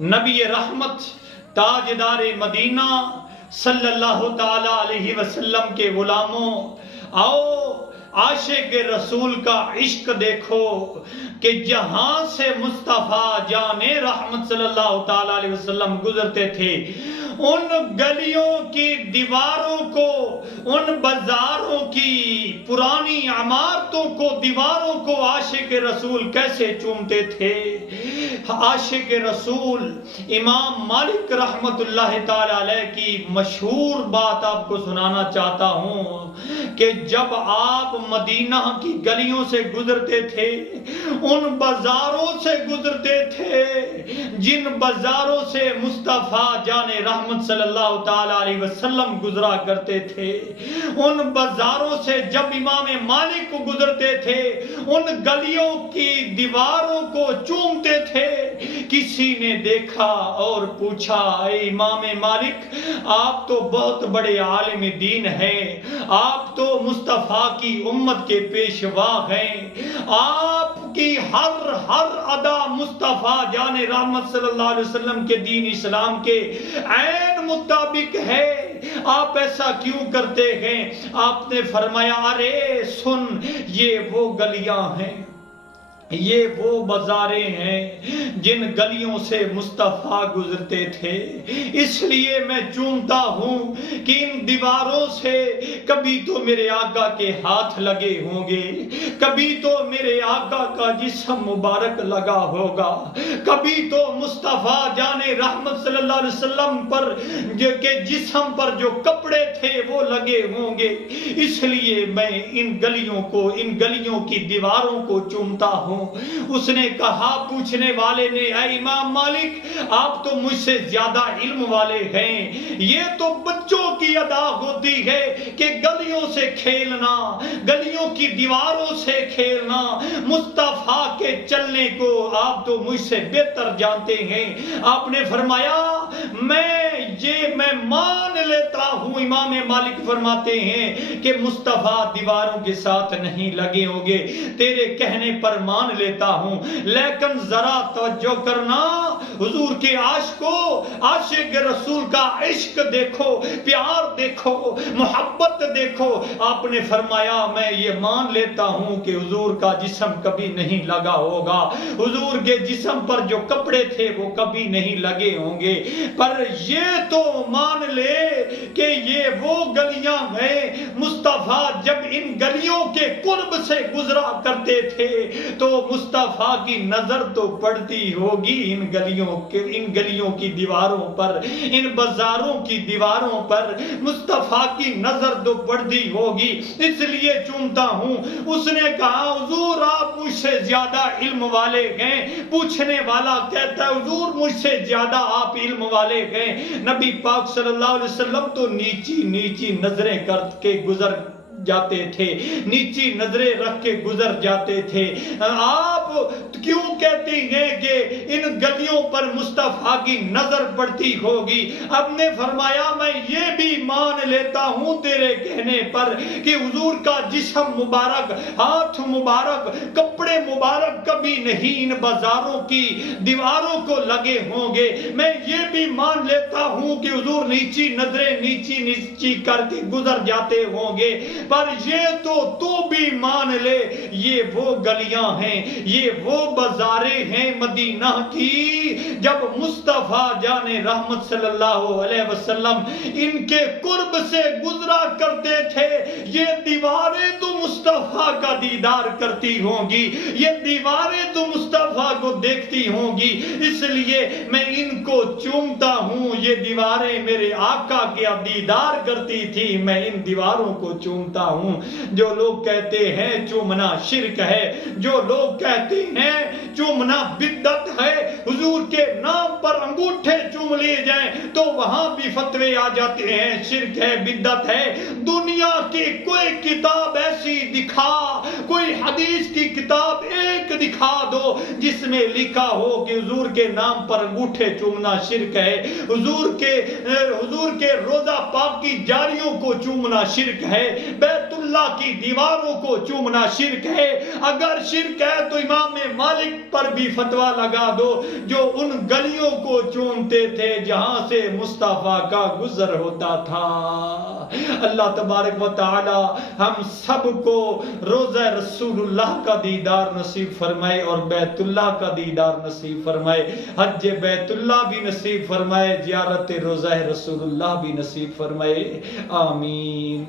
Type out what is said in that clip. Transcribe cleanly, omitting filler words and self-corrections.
نبی رحمت تاجدار مدینہ صلی اللہ تعالی علیہ وسلم کے غلاموں، آؤ عاشق رسول کا عشق دیکھو کہ جہاں سے مصطفیٰ جان رحمت صلی اللہ تعالی علیہ وسلم گزرتے تھے، ان گلیوں کی دیواروں کو، ان بازاروں کی پرانی عمارتوں کو، دیواروں کو عاشق رسول کیسے چومتے تھے۔ عاشق رسول امام مالک رحمت اللہ تعالی علیہ کی مشہور بات آپ کو سنانا چاہتا ہوں کہ جب آپ مدینہ کی گلیوں سے گزرتے تھے، ان بازاروں سے گزرتے تھے جن بازاروں سے مصطفیٰ جان رحمت صلی اللہ تعالی علیہ وسلم گزرا کرتے تھے، ان بازاروں سے جب امام مالک کو گزرتے تھے، ان گلیوں کی دیواروں کو چومتے تھے۔ کسی نے دیکھا اور پوچھا، اے امام مالک، آپ تو بہت بڑے عالم دین ہیں، آپ تو مصطفیٰ کی امت کے پیشوا ہیں، آپ کی ہر ادا مصطفیٰ جان رحمت صلی اللہ علیہ وسلم کے دین اسلام کے عین مطابق ہے، آپ ایسا کیوں کرتے ہیں؟ آپ نے فرمایا، ارے سن، یہ وہ گلیاں ہیں، یہ وہ بازاریں ہیں جن گلیوں سے مصطفیٰ گزرتے تھے، اس لیے میں چومتا ہوں کہ ان دیواروں سے کبھی تو میرے آقا کے ہاتھ لگے ہوں گے، کبھی تو میرے آقا کا جسم مبارک لگا ہوگا، کبھی تو مصطفیٰ جان رحمت صلی اللہ علیہ وسلم پر کے جسم پر جو کپڑے تھے وہ لگے ہوں گے، اس لیے میں ان گلیوں کو، ان گلیوں کی دیواروں کو چومتا ہوں۔ اس نے کہا، پوچھنے والے نے، اے امام مالک، آپ تو مجھ سے زیادہ علم والے ہیں، یہ تو بچوں کی ادا ہوتی ہے کہ گلیوں سے کھیلنا، گلیوں کی دیواروں سے کھیلنا، مصطفیٰ کے چلنے کو آپ تو مجھ سے بہتر جانتے ہیں۔ آپ نے فرمایا، میں مان لیتا ہوں، امام مالک فرماتے ہیں کہ مصطفیٰ دیواروں کے ساتھ نہیں لگے ہوں گے، تیرے کہنے پر مان لیتا ہوں، لیکن ذرا توجہ کرنا، حضور کے عاشق رسول کا عشق دیکھو، پیار دیکھو، محبت دیکھو۔ آپ نے فرمایا، میں یہ مان لیتا ہوں کہ حضور کا جسم کبھی نہیں لگا ہوگا، حضور کے جسم پر جو کپڑے تھے وہ کبھی نہیں لگے ہوں گے، پر یہ تو مان لے کہ یہ وہ گلیاں ہیں، مصطفیٰ جب ان گلیوں کے قرب سے گزرا کرتے تھے تو مصطفیٰ کی نظر تو پڑتی ہوگی ان گلیوں کی دیواروں پر، ان بازاروں کی دیواروں پر مصطفیٰ کی نظر تو پڑتی ہوگی، اس لیے چومتا ہوں۔ اس نے کہا، حضور آپ مجھ سے زیادہ علم والے ہیں۔ پوچھنے والا کہتا ہے، حضور مجھ سے زیادہ آپ علم والے ہیں۔ نبی پاک صلی اللہ علیہ وسلم تو نیچی نظریں کر کے گزر جاتے تھے، نیچی نظریں رکھ کے گزر جاتے تھے، آپ کیوں کہتے ہیں کہ ان گلیوں پر مصطفیٰ کی نظر پڑتی ہوگی؟ اب نے فرمایا، میں یہ بھی مان لیتا ہوں تیرے کہنے پر کہ حضور کا جسم مبارک، ہاتھ مبارک، کپڑے مبارک کبھی نہیں ان بازاروں کی دیواروں کو لگے ہوں گے، میں یہ بھی مان لیتا ہوں کہ حضور نیچی نظریں نیچی کر کے گزر جاتے ہوں گے، پر یہ تو بھی مان لے، یہ وہ گلیاں ہیں، یہ وہ بازاریں ہیں مدینہ کی، جب مصطفیٰ جان رحمت صلی اللہ علیہ وسلم ان کے قرب سے گزرا کرتے تھے، یہ دیواریں تو مصطفیٰ کا دیدار کرتی ہوں گی، یہ دیواریں تو مصطفیٰ کو دیکھتی ہوں گی، اس لیے میں ان کو چومتا ہوں، یہ دیواریں میرے آقا کا دیدار کرتی تھی، میں ان دیواروں کو چومتا ہوں۔ جو لوگ کہتے ہیں چومنا شرک ہے، جو لوگ کہتے ہیں چومنا بدعت ہے، حضور کے نام پر انگوٹھے چوم لیے جائیں تو وہاں بھی فتوے آ جاتے ہیں، شرک ہے، بدعت ہے۔ دنیا کی کوئی کتاب ایسی دکھا، کوئی حدیث کی کتاب ایک دکھا دو جس میں لکھا ہو کہ حضور کے نام پر انگوٹھے چومنا شرک ہے، حضور کے روضہ پاک کی جاریوں کو چومنا شرک ہے، بیت اللہ کی دیواروں کو چومنا شرک ہے۔ اگر شرک ہے تو امام مالک پر بھی فتویٰ لگا دو جو ان گلیوں کو چومتے تھے جہاں سے مصطفیٰ کا گزر ہوتا تھا۔ اللہ تبارک و تعالی ہم سب کو روضہ رسول اللہ کا دیدار نصیب فرمائے اور بیت اللہ کا دیدار نصیب فرمائے، حج بیت اللہ بھی نصیب فرمائے، زیارت روضہ رسول اللہ بھی نصیب فرمائے، آمین۔